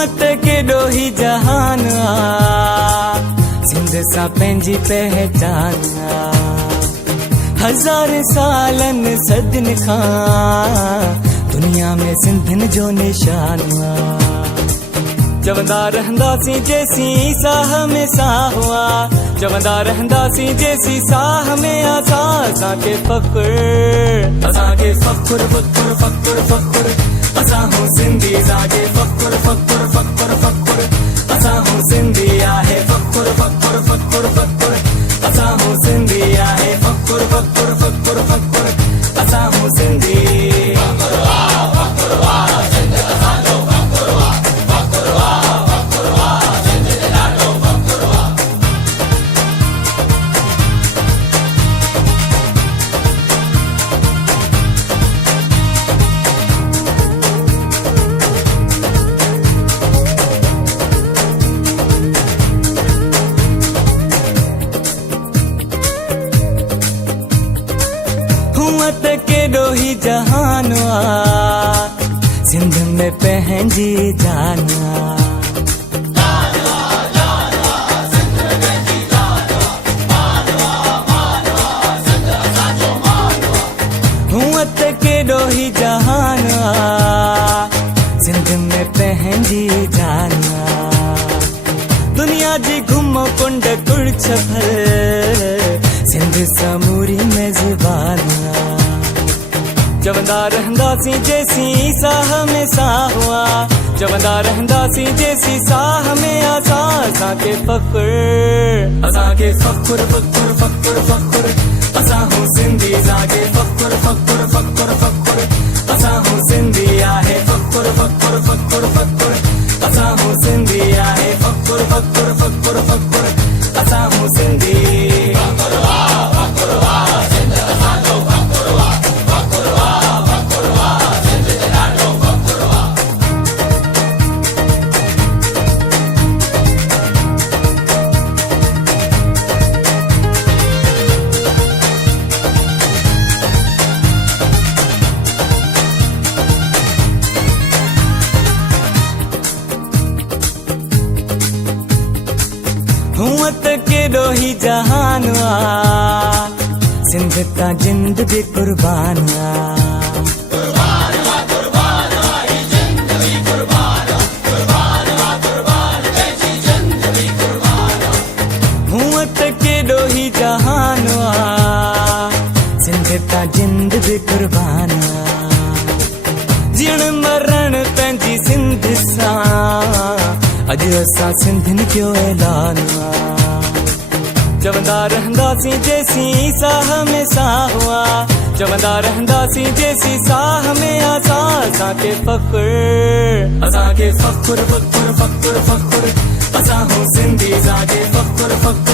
हुअत केॾो ही जहान सिंध सां पंहिंजी पहचान हजार सालन सदिन खां दुनिया में सिंधिन जो निशान चवंदा रहंदासीं जेसीं साह में साह हुआ चवंदा रहंदासीं जेसीं साह में असांखे फ़ख़्रु असांखे फ़ख़्रु फ़ख़्रु फ़ख़्रु फ़ख़्रु असां हूं सिंधी असांखे फ़ख़्रु फ़ख़्रु फ़ख़्रु फ़ख़्रु असां हूं सिंधी आहे फ़ख़्रु फ़ख़्रु फ़ख़्रु फ़ख़्रु असां हूं सिंधी आहे फ़ख़्रु फ़ख़्रु फ़ख़्रु फ़ख़्रु असां हूं सिंधी हुअत केॾो ही जहान सिंध में पंहिंजी जान हुअत केॾो ही जहान सिंध में पंहिंजी जान दुनिया जी घुमो कुंड कुड़छ भर सिंध समूरी मेज़बान चवंदा रहंदासीं जेसीं साह में साह हुआ चवंदा रहंदासीं जेसीं साह में असांखे फ़ख़्रु असांखे फ़ख़्रु फ़ख़्रु फ़ख़्रु फ़ख़्रु असां हूं सिंधी असांखे फ़ख़्रु फ़ख़्रु फ़ख़्रु फ़ख़्रु असां हूं सिंधी आहे फ़ख़्रु फ़ख़्रु फ़ख़्रु फ़ख़्रु असां हूं सिंधी आहे फ़ख़्रु फ़ख़्रु फ़ख़्रु फ़ख़्रु असां हूं सिंधी हुअत केॾो ही जहान सिंध तां जिंद भी कुर्बान हुअत केॾो ही जहान सिंध तां जिंद भी कुर्बान जीअण मरण पंहिंजी सिंध सां अॼु असां सिंधियुनि कयो ऐलान चवंदा रहंदासीं जेसीं साह में साह हुआ चवंदा रहंदासीं जेसीं साह में असांखे फ़ख़्रु असांखे फ़ख़्रु फ़ख़्रु फ़ख़्रु फ़ख़्रु असां हूं सिंधी असांखे फ़ख़्रु फ़ख़्रु